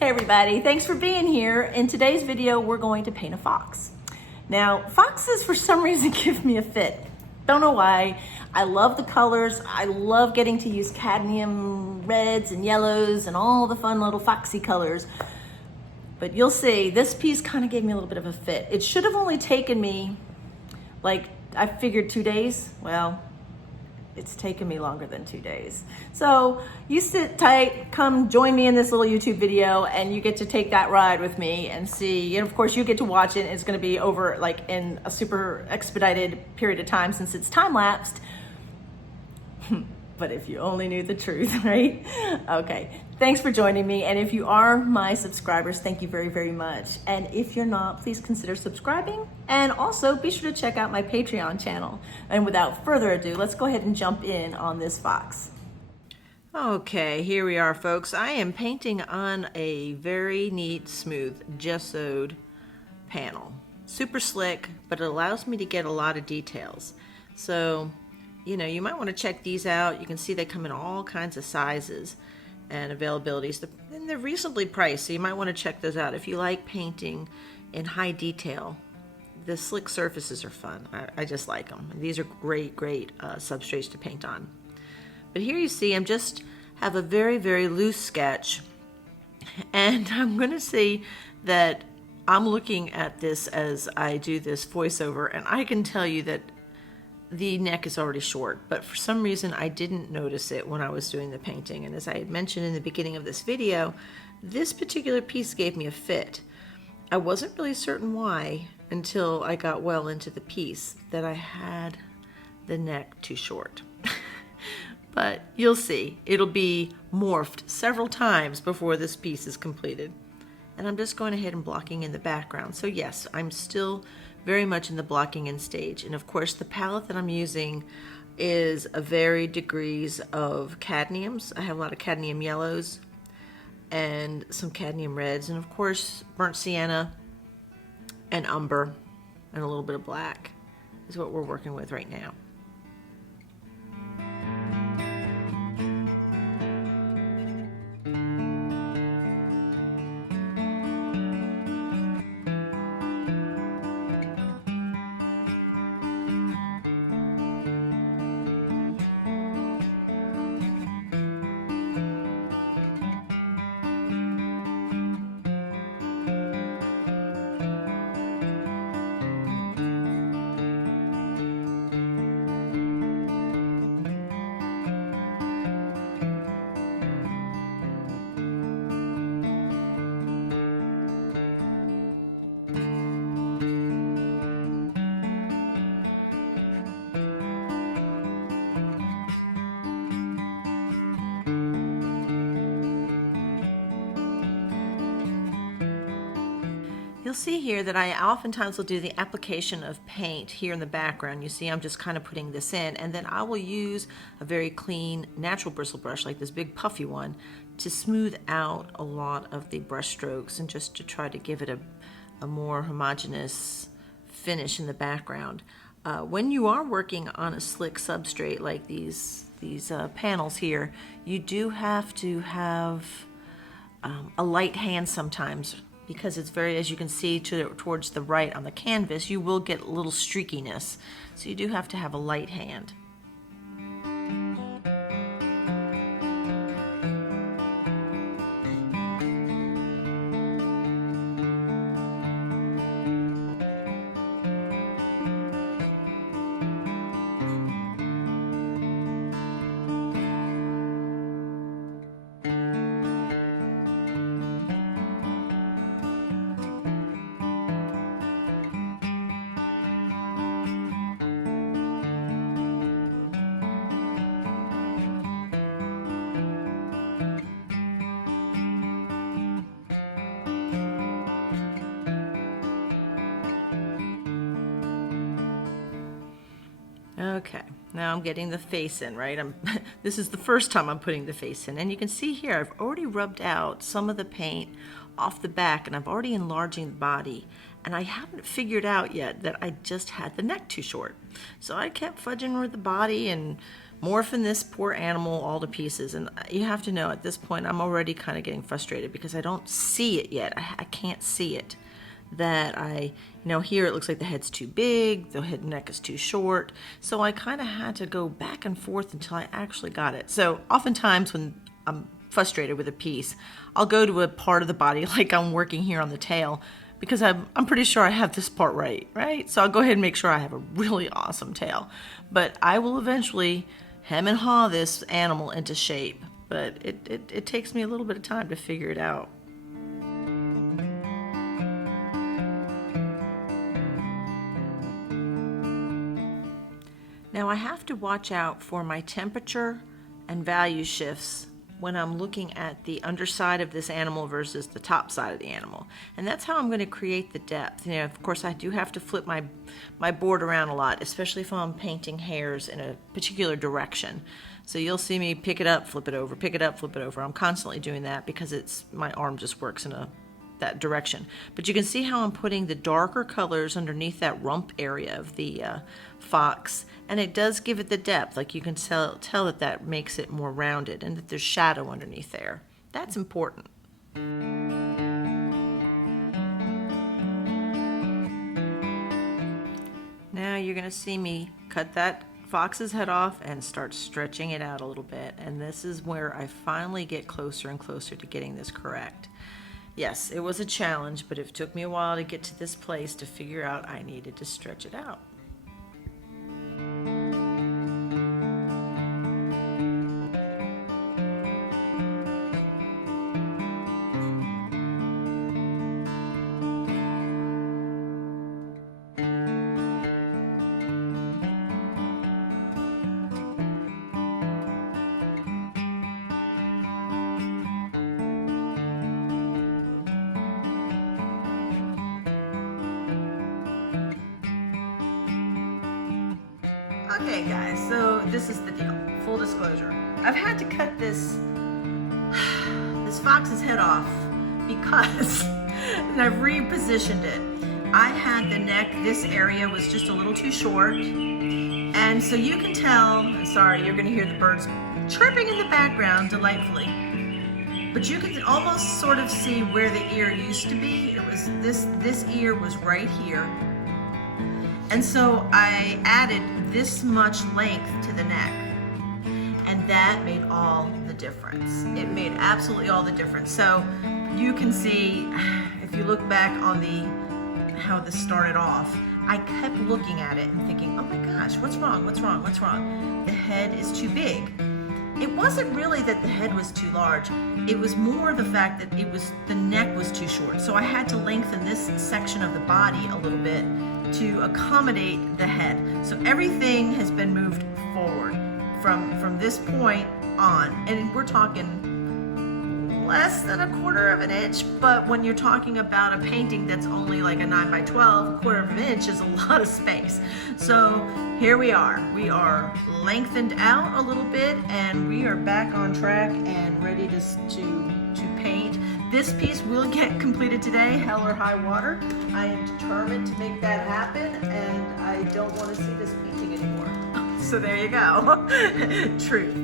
Hey everybody, thanks for being here. In today's video, we're going to paint a fox. Now, foxes for some reason give me a fit. Don't know why. I love the colors. I love getting to use cadmium reds and yellows and all the fun little foxy colors. But you'll see, this piece kind of gave me a little bit of a fit. It should have only taken me, I figured 2 days. Well, it's taken me longer than 2 days. So you sit tight, come join me in this little YouTube video, and you get to take that ride with me and see, and of course you get to watch it. It's gonna be over in a super expedited period of time since it's time-lapsed. But if you only knew the truth, right? Okay, thanks for joining me. And if you are my subscribers, thank you very, very much. And if you're not, please consider subscribing. And also be sure to check out my Patreon channel. And without further ado, let's go ahead and jump in on this fox. Okay, here we are, folks. I am painting on a very neat, smooth, gessoed panel. Super slick, but it allows me to get a lot of details. So, you might want to check these out. You can see they come in all kinds of sizes and availabilities. And they're reasonably priced, so you might want to check those out. If you like painting in high detail, the slick surfaces are fun. I just like them. These are great substrates to paint on. But here you see, have a very, very loose sketch. And I'm going to say that I'm looking at this as I do this voiceover, and I can tell you that the neck is already short, but for some reason I didn't notice it when I was doing the painting. And as I had mentioned in the beginning of this video, this particular piece gave me a fit. I wasn't really certain why until I got well into the piece that I had the neck too short. But you'll see, it'll be morphed several times before this piece is completed. And I'm just going ahead and blocking in the background. So yes, I'm still very much in the blocking in stage. And of course, the palette that I'm using is a varied degrees of cadmiums. I have a lot of cadmium yellows and some cadmium reds, and of course, burnt sienna and umber and a little bit of black is what we're working with right now. You'll see here that I oftentimes will do the application of paint here in the background. You see I'm just kind of putting this in, and then I will use a very clean natural bristle brush like this big puffy one to smooth out a lot of the brush strokes and just to try to give it a more homogeneous finish in the background. When you are working on a slick substrate like these panels here, you do have to have a light hand sometimes, because it's very, as you can see towards the right on the canvas, you will get a little streakiness. So you do have to have a light hand. Okay, now I'm getting the face in, right? This is the first time I'm putting the face in, and you can see here I've already rubbed out some of the paint off the back, and I've already enlarging the body, and I haven't figured out yet that I just had the neck too short. So I kept fudging with the body and morphing this poor animal all to pieces. And you have to know, at this point, I'm already kind of getting frustrated because I don't see it yet. I can't see it. Here it looks like the head's too big, the head and neck is too short. So I kind of had to go back and forth until I actually got it. So oftentimes when I'm frustrated with a piece, I'll go to a part of the body, like I'm working here on the tail, because I'm pretty sure I have this part right? So I'll go ahead and make sure I have a really awesome tail. But I will eventually hem and haw this animal into shape, but it takes me a little bit of time to figure it out. Now I have to watch out for my temperature and value shifts when I'm looking at the underside of this animal versus the top side of the animal. And that's how I'm going to create the depth. Of course, I do have to flip my board around a lot, especially if I'm painting hairs in a particular direction. So you'll see me pick it up, flip it over, pick it up, flip it over. I'm constantly doing that because my arm just works in that direction. But you can see how I'm putting the darker colors underneath that rump area of the fox, and it does give it the depth. Like you can tell that makes it more rounded and that there's shadow underneath there. That's important. Now you're going to see me cut that fox's head off and start stretching it out a little bit, and this is where I finally get closer and closer to getting this correct. Yes, it was a challenge, but it took me a while to get to this place to figure out I needed to stretch it out. Okay guys, so this is the deal. Full disclosure. I've had to cut this fox's head off because, and I've repositioned it. I had the neck, this area was just a little too short. And so you can tell, sorry, you're gonna hear the birds chirping in the background delightfully. But you can almost sort of see where the ear used to be. It was this ear was right here. And so I added this much length to the neck, and that made all the difference. It made absolutely all the difference. So you can see, if you look back on how this started off, I kept looking at it and thinking, oh my gosh, what's wrong? The head is too big. It wasn't really that the head was too large. It was more the fact that the neck was too short. So I had to lengthen this section of the body a little bit to accommodate the head. So everything has been moved forward from this point on, and we're talking less than 1/4 of an inch, but when you're talking about a painting that's only like a 9 by 12, 1/4 of an inch is a lot of space. So here we are lengthened out a little bit, and we are back on track and ready to paint. This piece will get completed today, hell or high water. I am determined to make that happen, and I don't want to see this painting anymore. So there you go. Truth.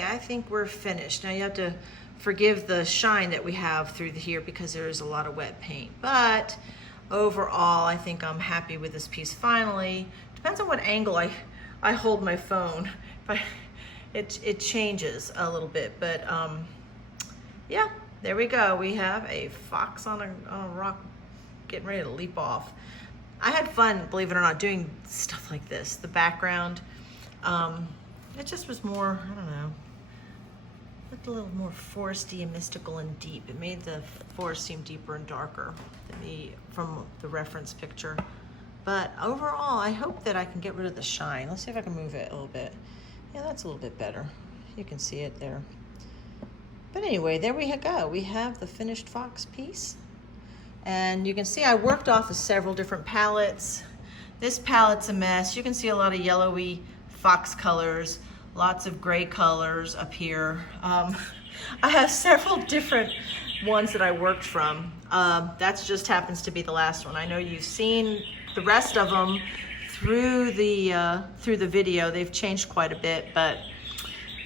Okay, I think we're finished. Now you have to forgive the shine that we have through here because there is a lot of wet paint. But overall, I think I'm happy with this piece finally. Depends on what angle I hold my phone. It changes a little bit, but yeah, there we go. We have a fox on a rock getting ready to leap off. I had fun, believe it or not, doing stuff like this. The background, it just was more, I don't know, looked a little more foresty and mystical and deep. It made the forest seem deeper and darker than from the reference picture. But overall, I hope that I can get rid of the shine. Let's see if I can move it a little bit. Yeah, that's a little bit better. You can see it there. But anyway, there we go. We have the finished fox piece. And you can see I worked off of several different palettes. This palette's a mess. You can see a lot of yellowy fox colors, lots of gray colors up here. I have several different ones that I worked from. That just happens to be the last one. I know you've seen the rest of them through the video. They've changed quite a bit, but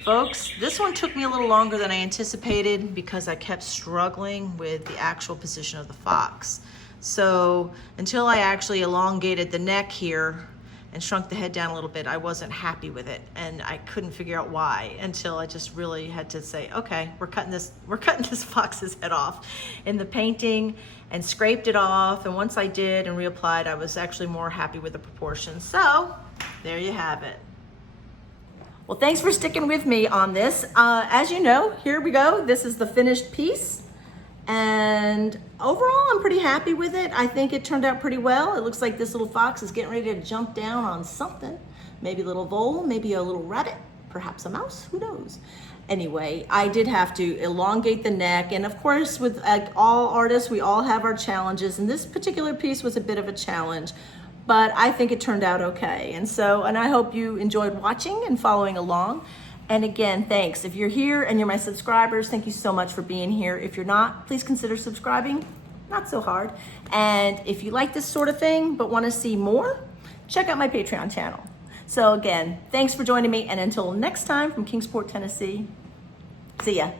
folks, this one took me a little longer than I anticipated because I kept struggling with the actual position of the fox. So until I actually elongated the neck here and shrunk the head down a little bit, I wasn't happy with it, and I couldn't figure out why until I just really had to say, okay, we're cutting this fox's head off in the painting, and scraped it off. And once I did and reapplied, I was actually more happy with the proportions. So there you have it. Well, thanks for sticking with me on this. As you know, here we go. This is the finished piece. And overall, I'm pretty happy with it. I think it turned out pretty well. It looks like this little fox is getting ready to jump down on something. Maybe a little vole, maybe a little rabbit, perhaps a mouse, who knows? Anyway, I did have to elongate the neck. And of course, with all artists, we all have our challenges. And this particular piece was a bit of a challenge, but I think it turned out okay. And I hope you enjoyed watching and following along. And again, thanks. If you're here and you're my subscribers, thank you so much for being here. If you're not, please consider subscribing. Not so hard. And if you like this sort of thing but want to see more, check out my Patreon channel. So again, thanks for joining me. And until next time from Kingsport, Tennessee, see ya.